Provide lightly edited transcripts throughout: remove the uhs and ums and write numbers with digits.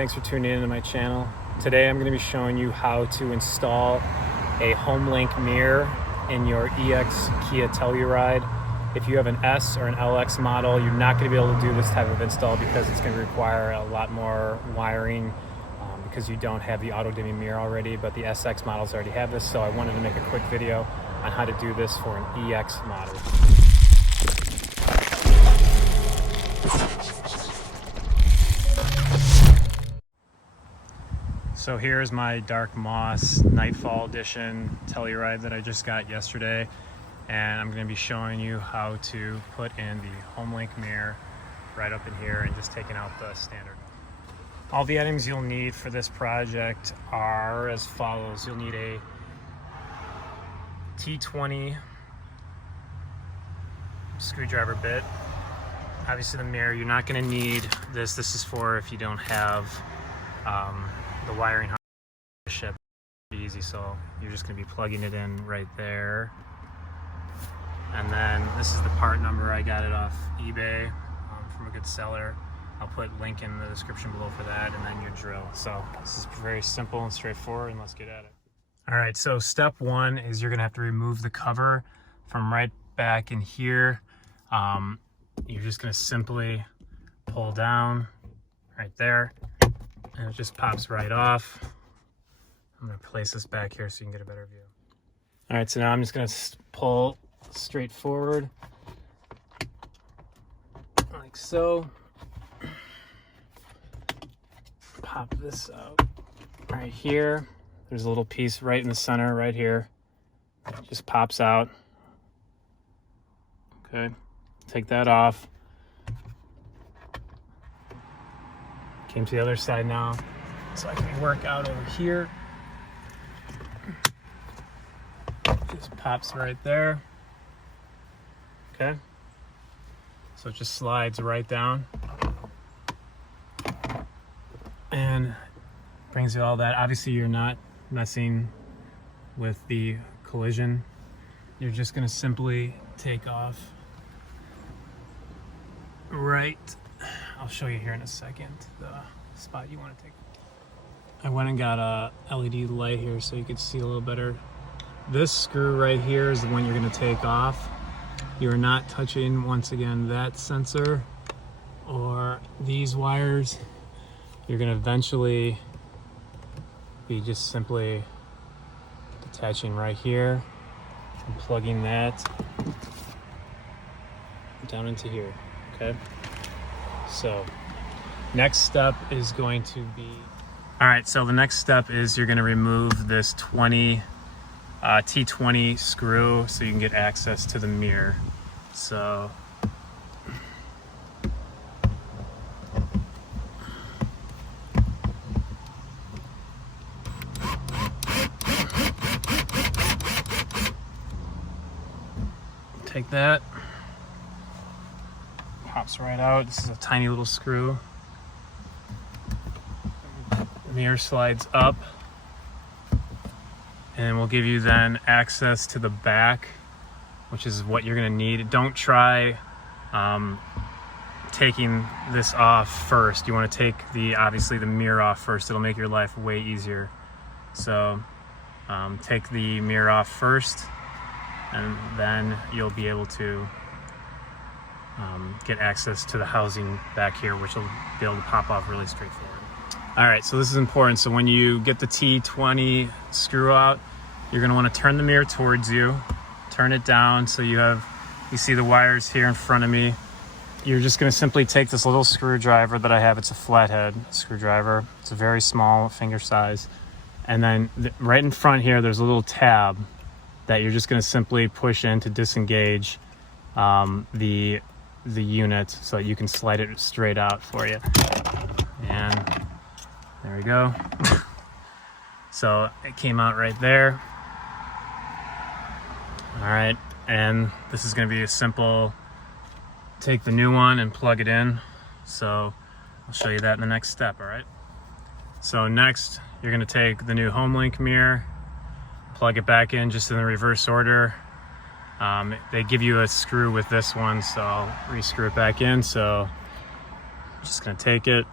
Thanks for tuning into my channel. Today I'm going to be showing you how to install a Homelink mirror in your EX Kia Telluride. If you have an S or an LX model, you're not going to be able to do this type of install because it's going to require a lot more wiring because you don't have the auto dimming mirror already, but the SX models already have this, so I wanted to make a quick video on how to do this for an EX model. So here's my Dark Moss Nightfall Edition Telluride that I just got yesterday, and I'm going to be showing you how to put in the Homelink mirror right up in here and just taking out the standard. All the items you'll need for this project are as follows. You'll need a T20 screwdriver bit. Obviously the mirror, you're not going to need this. This is for if you don't have the wiring ship easy, so you're just going to be plugging it in right there. And then this is the part number. I got it off eBay from a good seller. I'll put a link in the description below for that, and then your drill. So this is very simple and straightforward, and let's get at it. All right, so step one is you're going to have to remove the cover from right back in here. You're just going to simply pull down right there, and it just pops right off. I'm going to place this back here so you can get a better view. All right, so now I'm just going to pull straight forward like so. Pop this out right here. There's a little piece right in the center right here. It just pops out. Okay, take that off. Came to the other side now, so I can work out over here. Just pops right there. Okay, so it just slides right down and brings you all that. Obviously you're not messing with the collision. You're just going to simply take off right, I'll show you here in a second the spot you want to take. I went and got a LED light here so you could see a little better. This screw right here is the one you're going to take off. You're not touching, once again, that sensor or these wires. You're going to eventually be just simply detaching right here and plugging that down into here. Okay, so next step is going to be, all right, so the next step is you're going to remove this T20 screw so you can get access to the mirror. So take that, pops right out. This is a tiny little screw. The mirror slides up, and we'll give you then access to the back, which is what you're going to need. Don't try taking this off first. You want to take obviously the mirror off first. It'll make your life way easier. So take the mirror off first, and then you'll be able to get access to the housing back here, which will be able to pop off really straightforward. All right, so this is important. So when you get the T20 screw out, you're going to want to turn the mirror towards you, turn it down so you see the wires here in front of me. You're just going to simply take this little screwdriver that I have. It's a flathead screwdriver. It's a very small, finger size. And then right in front here, there's a little tab that you're just going to simply push in to disengage the unit so that you can slide it straight out for you. And there we go. So it came out right there. All right, and this is going to be a simple take the new one and plug it in. So I'll show you that in the next step. All right, so next you're going to take the new Homelink mirror, plug it back in just in the reverse order. They give you a screw with this one, so I'll re-screw it back in. So I'm just going to take it,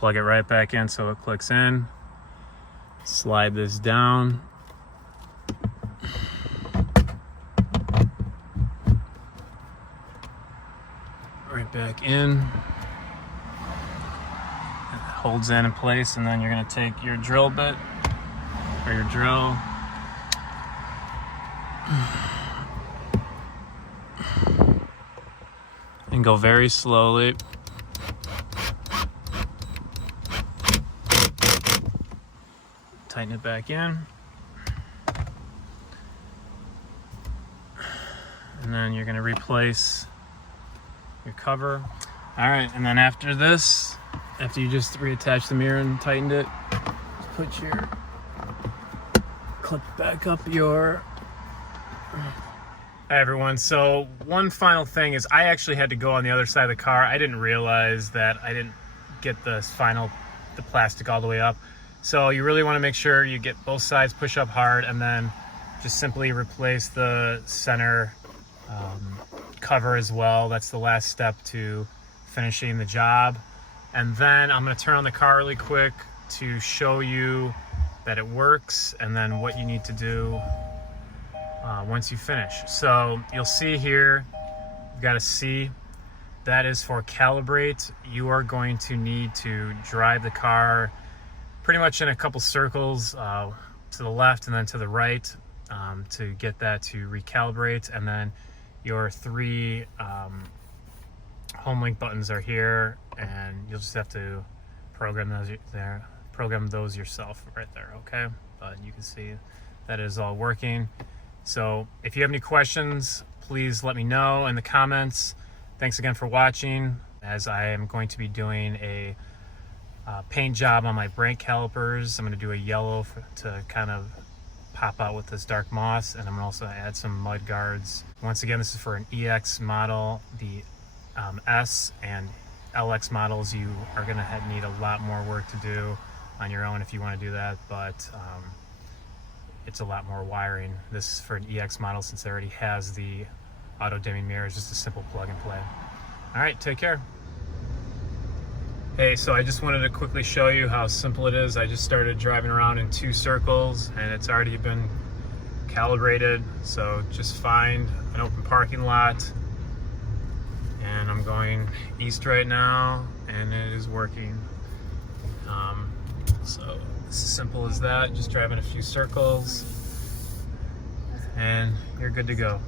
plug it right back in so it clicks in. Slide this down. Right back in. It holds in place, and then you're going to take your drill bit or your drill. And go very slowly. Tighten it back in. And then you're going to replace your cover. All right, and then after this, after you just reattach the mirror and tightened it, put your clip back up your... Hi everyone, so one final thing is I actually had to go on the other side of the car. I didn't realize that I didn't get the plastic all the way up. So you really want to make sure you get both sides, push up hard, and then just simply replace the center cover as well. That's the last step to finishing the job. And then I'm going to turn on the car really quick to show you that it works and then what you need to do once you finish. So you'll see here, you've got a C. That is for calibrate. You are going to need to drive the car pretty much in a couple circles to the left and then to the right to get that to recalibrate. And then your 3 Homelink buttons are here, and you'll just have to program those yourself right there, okay? But you can see that is all working. So if you have any questions, please let me know in the comments. Thanks again for watching, as I am going to be doing a paint job on my brake calipers. I'm going to do a yellow to kind of pop out with this dark moss, and I'm going to also add some mud guards. Once again, this is for an EX model. The S and LX models, you are going to need a lot more work to do on your own if you want to do that, but it's a lot more wiring. This is for an EX model, since it already has the auto dimming mirrors, just a simple plug and play. All right, take care. Hey, so I just wanted to quickly show you how simple it is. I just started driving around in 2 circles and it's already been calibrated. So just find an open parking lot, and I'm going east right now and it is working. So it's as simple as that. Just driving a few circles and you're good to go.